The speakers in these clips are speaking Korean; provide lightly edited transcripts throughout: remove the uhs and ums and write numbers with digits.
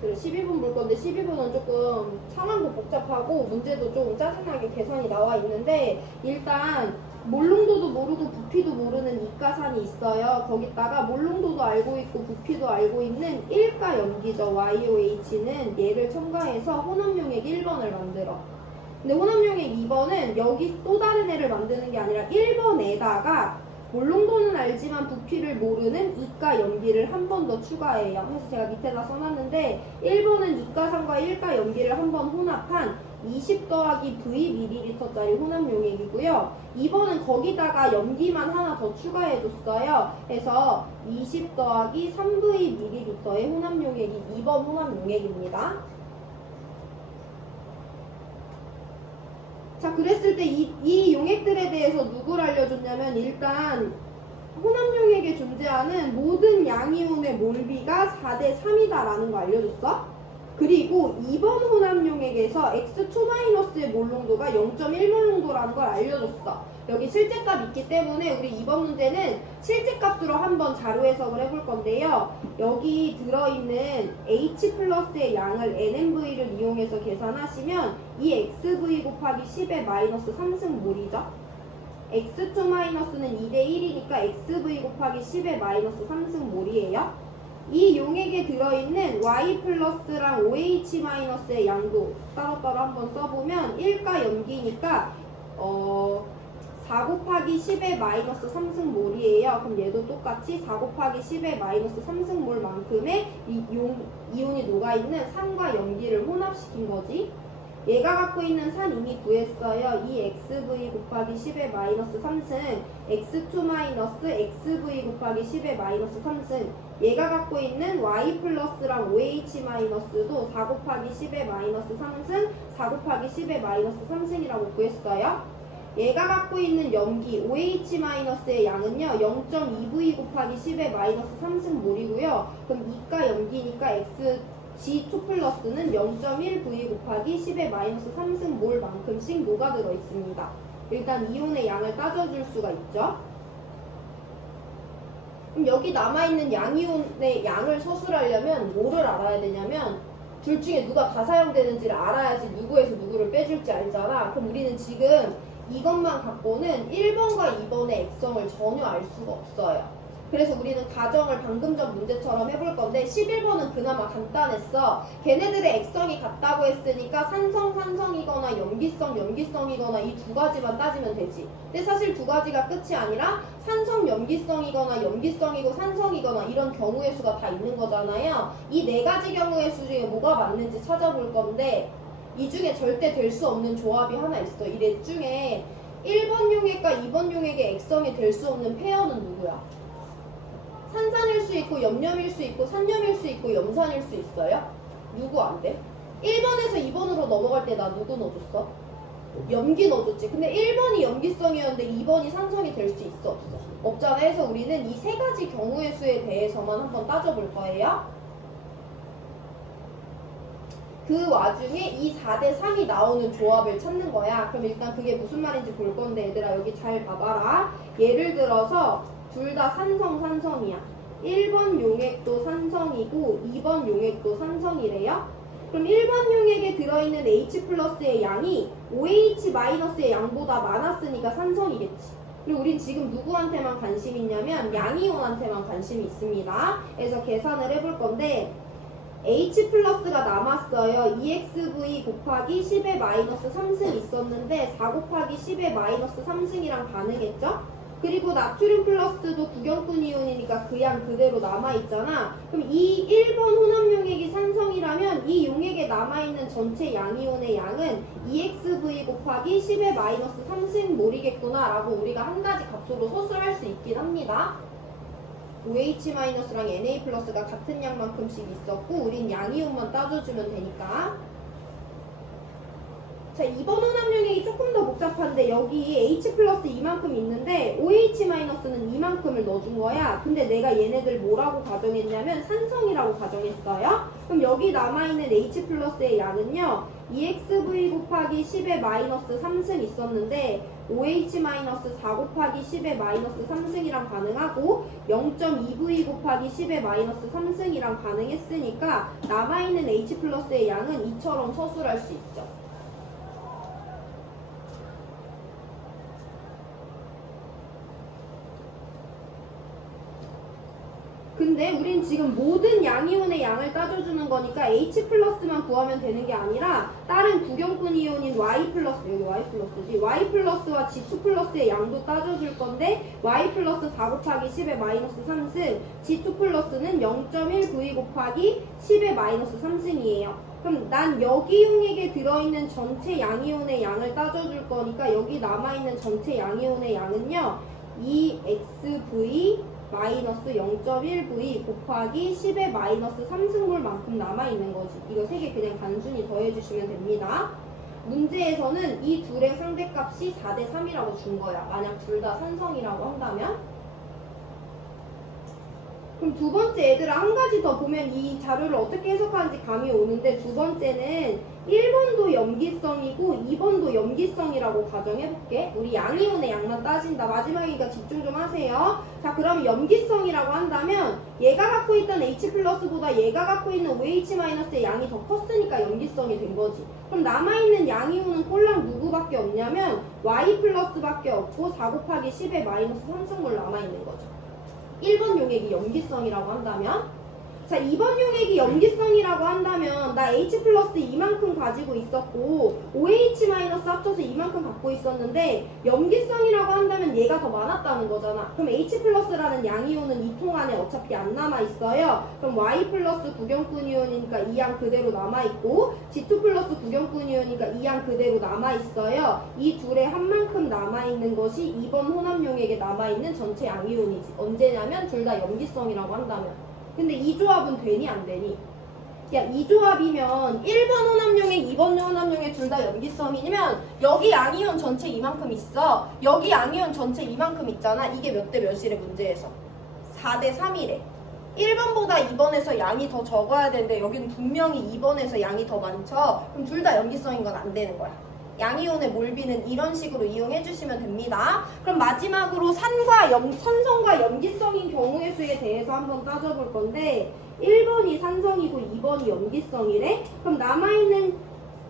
그래 12번 볼 건데 12번은 조금 상황도 복잡하고 문제도 좀 짜증나게 계산이 나와 있는데 일단 몰롱도도 모르고 부피도 모르는 이가산이 있어요. 거기다가 몰롱도도 알고 있고 부피도 알고 있는 1가 염기죠. YOH는 얘를 첨가해서 혼합용액 1번을 만들어. 근데 혼합용액 2번은 여기 또 다른 애를 만드는 게 아니라 1번에다가 몰롱도는 알지만 부피를 모르는 이가 염기를 한 번 더 추가해요. 그래서 제가 밑에다 써놨는데 1번은 이가산과 1가 염기를 한 번 혼합한 20 더하기 V ml짜리 혼합용액이고요. 2번은 거기다가 염기만 하나 더 추가해줬어요. 그래서 20 더하기 3V ml의 혼합용액이 2번 혼합용액입니다. 자, 그랬을 때 이 용액들에 대해서 누굴 알려줬냐면 일단 혼합용액에 존재하는 모든 양이온의 몰비가 4대 3이다라는 거 알려줬어. 그리고 2번 혼합용액에서 X2-의 몰농도가 0.1몰농도라는 걸 알려줬어. 여기 실제값 있기 때문에 우리 이번 문제는 실제값으로 한번 자료 해석을 해볼 건데요. 여기 들어있는 H 플러스의 양을 NMV를 이용해서 계산하시면 이 XV 곱하기 10의 마이너스 3승몰이죠. X2-는 2대1이니까 XV 곱하기 10의 마이너스 3승몰이에요. 이 용액에 들어있는 Y 플러스랑 OH 마이너스의 양도 따로따로 한번 써보면 1가 염기니까 4 곱하기 10의 마이너스 3승몰이에요. 그럼 얘도 똑같이 4 곱하기 10의 마이너스 3승몰만큼의 이온이 녹아있는 산과 염기를 혼합시킨 거지. 얘가 갖고 있는 산 이미 구했어요. 이 XV 곱하기 10의 마이너스 3승 X2 마이너스 XV 곱하기 10의 마이너스 3승 얘가 갖고 있는 Y 플러스랑 OH 마이너스도 4 곱하기 10의 마이너스 3승 4 곱하기 10의 마이너스 3승이라고 구했어요. 얘가 갖고 있는 염기 OH 마이너스의 양은요 0.2V 곱하기 10의 마이너스 3승몰이고요. 그럼 2가 염기니까 G2 플러스는 0.1V 곱하기 10의 마이너스 3승몰만큼씩 녹아들어 있습니다. 일단 이온의 양을 따져줄 수가 있죠. 그럼 여기 남아있는 양이온의 양을 서술하려면 뭐를 알아야 되냐면 둘 중에 누가 다 사용되는지를 알아야지 누구에서 누구를 빼줄지 알잖아. 그럼 우리는 지금 이것만 갖고는 1번과 2번의 액성을 전혀 알 수가 없어요. 그래서 우리는 가정을 방금 전 문제처럼 해볼 건데 11번은 그나마 간단했어. 걔네들의 액성이 같다고 했으니까 산성이거나 염기성이거나 이 두 가지만 따지면 되지. 근데 사실 두 가지가 끝이 아니라 산성 염기성이거나 염기성이고 산성이거나 이런 경우의 수가 다 있는 거잖아요. 이 네 가지 경우의 수 중에 뭐가 맞는지 찾아볼 건데 이 중에 절대 될 수 없는 조합이 하나 있어. 이 넷 중에 1번 용액과 2번 용액의 액성이 될 수 없는 페어는 누구야? 산산일 수 있고 염염일 수 있고 산염일 수 있고 염산일 수 있어요? 누구 안 돼? 1번에서 2번으로 넘어갈 때 나 누구 넣어줬어? 염기 넣어줬지. 근데 1번이 염기성이었는데 2번이 산성이 될 수 있어? 없어? 없잖아. 해서 우리는 이 세 가지 경우의 수에 대해서만 한번 따져볼 거예요. 그 와중에 이 4대 3이 나오는 조합을 찾는 거야. 그럼 일단 그게 무슨 말인지 볼 건데 얘들아 여기 잘 봐봐라. 예를 들어서 둘 다 산성이야. 1번 용액도 산성이고 2번 용액도 산성이래요. 그럼 1번 용액에 들어있는 H 플러스의 양이 OH 마이너스의 양보다 많았으니까 산성이겠지. 그리고 우린 지금 누구한테만 관심이 있냐면 양이온한테만 관심이 있습니다. 그래서 계산을 해볼 건데 H 플러스가 남았어요. EXV 곱하기 10의 마이너스 3승 있었는데 4 곱하기 10의 마이너스 3승이랑 반응했죠? 그리고 나트륨 플러스도 구경꾼 이온이니까 그 양 그대로 남아있잖아. 그럼 이 1번 혼합용액이 산성이라면 이 용액에 남아있는 전체 양이온의 양은 EXV 곱하기 10의 마이너스 3승몰이겠구나 라고 우리가 한 가지 값으로 서술할 수 있긴 합니다. OH-랑 Na 플러스가 같은 양만큼씩 있었고 우린 양이온만 따져주면 되니까. 자, 2번 혼합용액이 조금 더 복잡한데 여기 H 플러스 이만큼 있는데 OH-는 이만큼을 넣어준 거야. 근데 내가 얘네들 뭐라고 가정했냐면 산성이라고 가정했어요. 그럼 여기 남아있는 H 플러스의 양은요 2xv 곱하기 10의 마이너스 3승 있었는데 5h-4 곱하기 10의 마이너스 3승이랑 가능하고 0.2v 곱하기 10의 마이너스 3승이랑 가능했으니까 남아있는 h 플러스의 양은 이처럼 서술할 수 있죠. 근데 우린 지금 모든 양이온의 양을 따져주는 거니까 H 플러스만 구하면 되는 게 아니라 다른 구경분 이온인 Y 플러스, 여기 Y 플러스지, Y 플러스와 G2 플러스의 양도 따져줄 건데 Y 플러스 4 곱하기 10의 마이너스 3승, G2 플러스는 0.1V 곱하기 10의 마이너스 3승이에요. 그럼 난 여기 용액에 들어있는 전체 양이온의 양을 따져줄 거니까 여기 남아있는 전체 양이온의 양은요 2xv 마이너스 0.1v 곱하기 10의 마이너스 3승물만큼 남아있는 거지. 이거 3개 그냥 단순히 더해주시면 됩니다. 문제에서는 이 둘의 상대값이 4대 3이라고 준 거야. 만약 둘 다 산성이라고 한다면. 그럼 두 번째 얘들아 한 가지 더 보면 이 자료를 어떻게 해석하는지 감이 오는데 두 번째는 1번도 염기성이고 2번도 염기성이라고 가정해볼게. 우리 양이온의 양만 따진다. 마지막이니까 집중 좀 하세요. 자, 그럼 염기성이라고 한다면 얘가 갖고 있던 H 플러스보다 얘가 갖고 있는 OH-의 양이 더 컸으니까 염기성이 된 거지. 그럼 남아있는 양이온은 꼴랑 누구밖에 없냐면 Y 플러스밖에 없고 4 곱하기 10의 마이너스 3승물 남아있는 거죠. 1번 용액이 염기성이라고 한다면, 자 2번 용액이 염기성이라고 한다면 나 H 플러스 이만큼 가지고 있었고 OH 마이너스 합쳐서 이만큼 갖고 있었는데 염기성이라고 한다면 얘가 더 많았다는 거잖아. 그럼 H 플러스라는 양이온은 이 통 안에 어차피 안 남아있어요. 그럼 Y 플러스 구경분 이온이니까 이 양 그대로 남아있고 G2 플러스 구경분 이온이니까 이 양 그대로 남아있어요. 이 둘의 한 만큼 남아있는 것이 2번 혼합 용액에 남아있는 전체 양이온이지. 언제냐면 둘 다 염기성이라고 한다면. 근데 이 조합은 되니 안 되니? 야, 이 조합이면 1번 혼합용액, 2번 혼합용액 둘 다 염기성이면 여기 양이온 전체 이만큼 있어. 여기 양이온 전체 이만큼 있잖아. 이게 몇 대 몇이래 문제에서? 4대 3이래. 1번보다 2번에서 양이 더 적어야 되는데 여기는 분명히 2번에서 양이 더 많죠. 그럼 둘 다 염기성인 건 안 되는 거야. 양이온의 몰비는 이런 식으로 이용해 주시면 됩니다. 그럼 마지막으로 산성과 염기성인 경우의 수에 대해서 한번 따져볼 건데 1번이 산성이고 2번이 염기성이래? 그럼 남아있는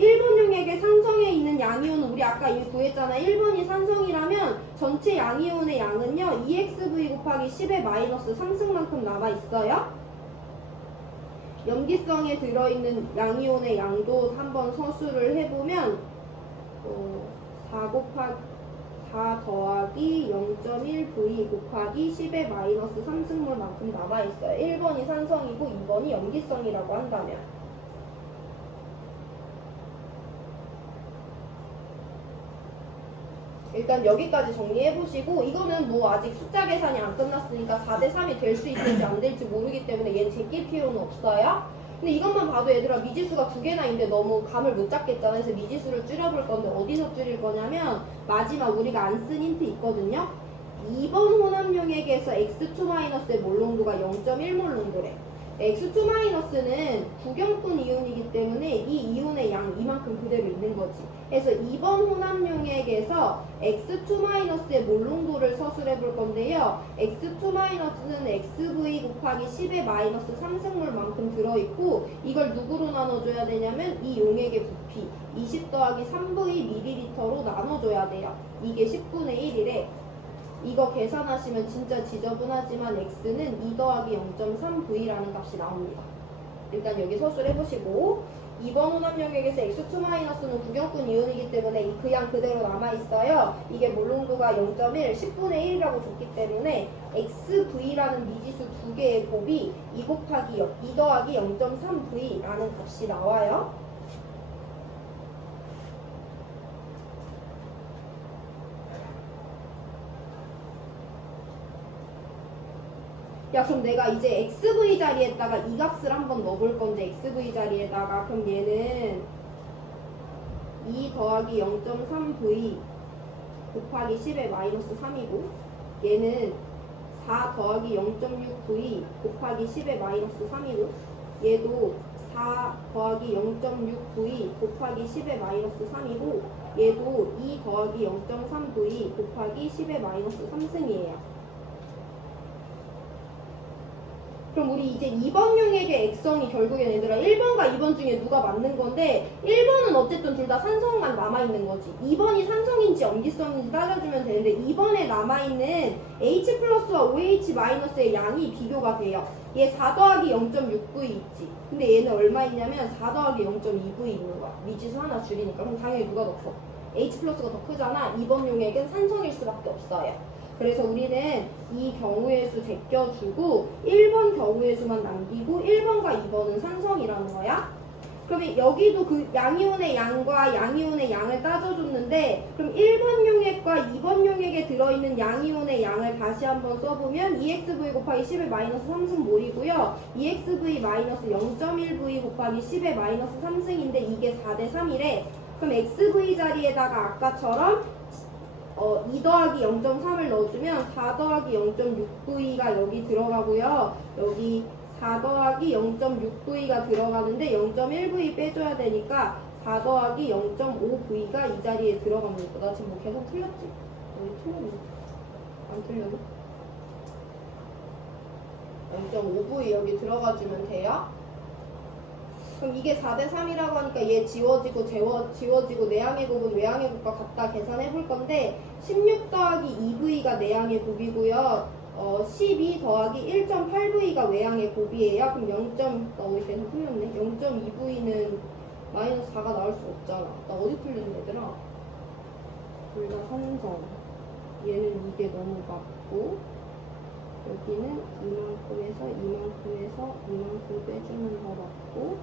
1번 용액의 산성에 있는 양이온은 우리 아까 이미 구했잖아. 1번이 산성이라면 전체 양이온의 양은요 2xv 곱하기 10의 마이너스 3승만큼 남아있어요. 염기성에 들어있는 양이온의 양도 한번 서술을 해보면 4 더하기 0.1v 곱하기 10의 마이너스 3승물만큼 남아있어요. 1번이 산성이고 2번이 염기성이라고 한다면. 일단 여기까지 정리해보시고 이거는 뭐 아직 숫자 계산이 안 끝났으니까 4대 3이 될 수 있을지 안 될지 모르기 때문에 얘는 제낄 필요는 없어요. 근데 이것만 봐도 얘들아 미지수가 2개나 있는데 너무 감을 못 잡겠잖아. 그래서 미지수를 줄여볼 건데 어디서 줄일 거냐면 마지막 우리가 안 쓴 힌트 있거든요. 2번 혼합용액에서 X2-의 몰농도가 0.1몰 농도래. X2-는 구경분 이온이기 때문에 이 이온의 양 이만큼 그대로 있는 거지. 그래서 2번 혼합용액에서 X2-의 몰농도를 서술해 볼 건데요. X2-는 XV 곱하기 10의 마이너스 3승물만큼 들어있고 이걸 누구로 나눠줘야 되냐면 이 용액의 부피 20 더하기 3V ml로 나눠줘야 돼요. 이게 10분의 1이래. 이거 계산하시면 진짜 지저분하지만 x는 2 더하기 0.3v라는 값이 나옵니다. 일단 여기 서술해보시고 2번 혼합용액에서 x2-는 구경분 이온이기 때문에 그 양 그대로 남아있어요. 이게 몰농도가 0.1, 10분의 1이라고 줬기 때문에 xv라는 미지수 두 개의 곱이 2 더하기 0.3v라는 값이 나와요. 야, 그럼 내가 이제 xv 자리에다가 이 값을 한번 넣어볼 건데 xv 자리에다가 그럼 얘는 2 더하기 0.3v 곱하기 10의 마이너스 3이고 얘는 4 더하기 0.6v 곱하기 10의 마이너스 3이고 얘도 4 더하기 0.6V 곱하기 10의 마이너스 3이고 얘도 2 더하기 0.3V 곱하기 10의 마이너스 3승이에요. 그럼 우리 이제 2번 용액의 액성이 결국엔 얘들아 1번과 2번 중에 누가 맞는 건데 1번은 어쨌든 둘 다 산성만 남아있는 거지. 2번이 산성인지 염기성인지 따져주면 되는데 2번에 남아있는 H 플러스와 OH 마이너스의 양이 비교가 돼요. 얘 4 더하기 0.6V 있지. 근데 얘는 얼마 있냐면 4 더하기 0.2V 있는 거야. 미지수 하나 줄이니까. 그럼 당연히 누가 더 커? H 플러스가 더 크잖아. 2번 용액은 산성일 수밖에 없어요. 그래서 우리는 이 경우의 수 제껴주고 1번 경우의 수만 남기고 1번과 2번은 산성이라는 거야. 그러면 여기도 그 양이온의 양과 양이온의 양을 따져줬는데 그럼 1번 용액과 2번 용액에 들어있는 양이온의 양을 다시 한번 써보면 2xv 곱하기 10의 마이너스 3승몰이고요. 2xv 마이너스 0.1v 곱하기 10의 마이너스 3승인데 이게 4대 3이래. 그럼 xv 자리에다가 아까처럼 2 더하기 0.3을 넣어주면 4 더하기 0.6V가 여기 들어가고요. 여기 4 더하기 0.6V가 들어가는데 0.1V 빼줘야 되니까 4 더하기 0.5V가 이 자리에 들어갑니다. 나 지금 뭐 계속 틀렸지? 어디 틀렸네? 안 틀렸나? 0.5V 여기 들어가주면 돼요. 그럼 이게 4대 3이라고 하니까 얘 지워지고 지워지고 내항의 곱은 외항의 곱과 같다 계산해 볼 건데 16 더하기 2V가 내항의 곱이고요. 12 더하기 1.8V가 외항의 곱이에요. 그럼 0. 나 어디 계산 틀렸네. 0.2V는 마이너스 4가 나올 수 없잖아. 나 어디 틀렸네 얘들아. 둘 다 산성. 얘는 이게 너무 맞고 여기는 이만큼에서 이만큼에서 이만큼 빼주면 더 맞고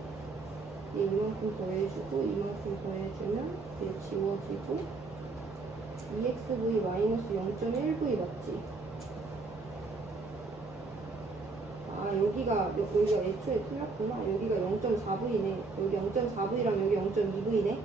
얘 이만큼 더해주고 이만큼 더해주면 얘 지워지고 2xv 마이너스 0.1v 맞지? 아 여기가 애초에 틀렸구나. 여기가 0.4v네. 여기 0.4v랑 여기 0.2v네.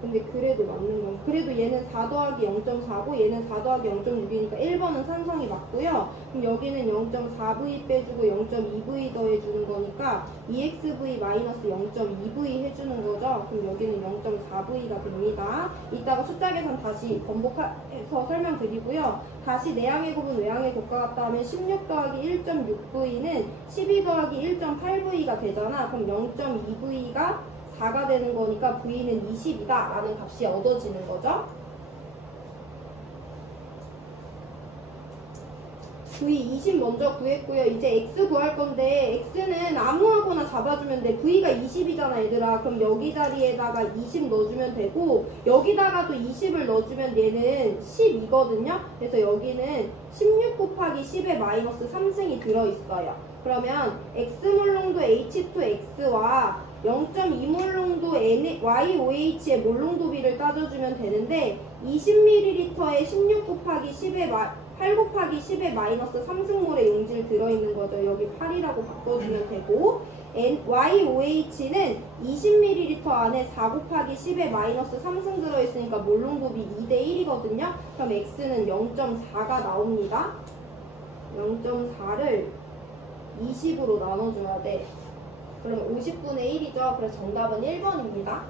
근데 그래도 맞는 건 그래도 얘는 4 더하기 0.4고 얘는 4 더하기 0.6이니까 1번은 산성이 맞고요. 그럼 여기는 0.4v 빼주고 0.2v 더해주는 거니까 2xv 마이너스 0.2v 해주는 거죠. 그럼 여기는 0.4v가 됩니다. 이따가 숫자 계산 다시 번복해서 설명드리고요. 다시 내항의 곱은 외항의 곱과 같다 하면 16 더하기 1.6v는 12 더하기 1.8v가 되잖아. 그럼 0.2v가 4가 되는 거니까 V는 20이다 라는 값이 얻어지는 거죠. V 20 먼저 구했고요. 이제 X 구할 건데 X는 아무하거나 잡아주면 돼. V가 20이잖아 얘들아. 그럼 여기 자리에다가 20 넣어주면 되고 여기다가도 20을 넣어주면 얘는 10이거든요. 그래서 여기는 16 곱하기 10의 마이너스 3승이 들어있어요. 그러면 X몰롱도 H2X와 0.2몰롱도 YOH의 몰롱도비를 따져주면 되는데 20ml에 16 곱하기 10의 8 곱하기 10의 마이너스 3승몰의 용질 들어있는 거죠. 여기 8이라고 바꿔주면 되고 YOH는 20ml 안에 4 곱하기 10의 마이너스 3승 들어있으니까 몰롱도비 2대 1이거든요. 그럼 X는 0.4가 나옵니다. 0.4를 20으로 나눠줘야 돼. 그러면 50분의 1이죠. 그래서 정답은 1번입니다.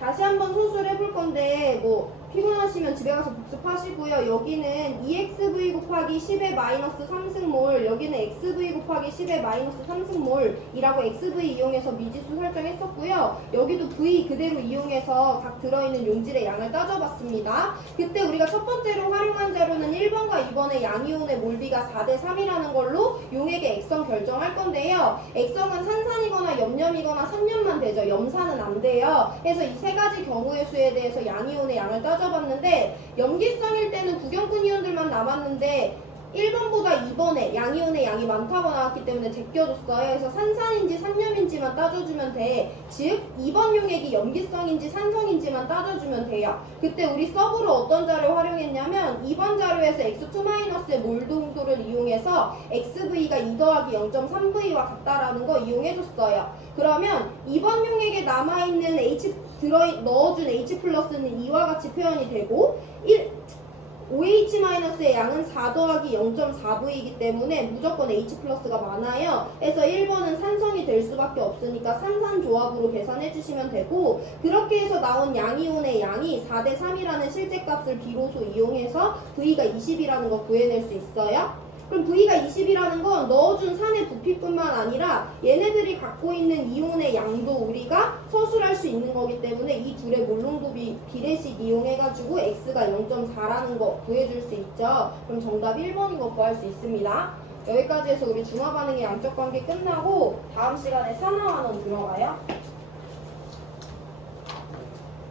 다시 한번 소수를 해볼 건데 뭐 피곤하시면 집에 가서 복습하시고요. 여기는 2xv 곱하기 10의 마이너스 3승몰, 여기는 xv 곱하기 10의 마이너스 3승몰이라고 xv 이용해서 미지수 설정했었고요. 여기도 v 그대로 이용해서 각 들어있는 용질의 양을 따져봤습니다. 그때 우리가 첫 번째로 활용한 자료는 1번과 2번의 양이온의 몰비가 4대 3이라는 걸로 용액의 액성 결정할 건데요. 액성은 산산이거나 염염이거나 산염만 되죠. 염산은 안 돼요. 그래서 이 세 가지 경우의 수에 대해서 양이온의 양을 따져봤는데 염기성일 때는 구경꾼 이온들만 남았는데 1번보다 2번에 양이온의 양이 많다고 나왔기 때문에 제껴줬어요. 그래서 산산인지 산염인지만 따져주면 돼. 즉 2번 용액이 염기성인지 산성인지만 따져주면 돼요. 그때 우리 서브로 어떤 자료 활용했냐면 2번 자료에서 X2-의 몰 동도를 이용해서 XV가 2 더하기 0.3V와 같다라는 거 이용해줬어요. 그러면 2번 용액에 남아있는 넣어준 H 플러스는 이와 같이 표현이 되고 OH-의 양은 4 더하기 0.4V이기 때문에 무조건 H 플러스가 많아요. 그래서 1번은 산성이 될 수밖에 없으니까 산산조합으로 계산해 주시면 되고, 그렇게 해서 나온 양이온의 양이 4대 3이라는 실제값을 비로소 이용해서 V가 20이라는 거 구해낼 수 있어요. 그럼 V가 20이라는 건 넣어준 산의 부피뿐만 아니라 얘네들이 갖고 있는 이온의 양도 우리가 서술할 수 있는 거기 때문에 이 둘의 몰농도 비례식 이용해가지고 X가 0.4라는 거 구해줄 수 있죠. 그럼 정답 1번인 거 구할 수 있습니다. 여기까지 해서 우리 중화 반응의 양적 관계 끝나고 다음 시간에 산화환원 들어가요.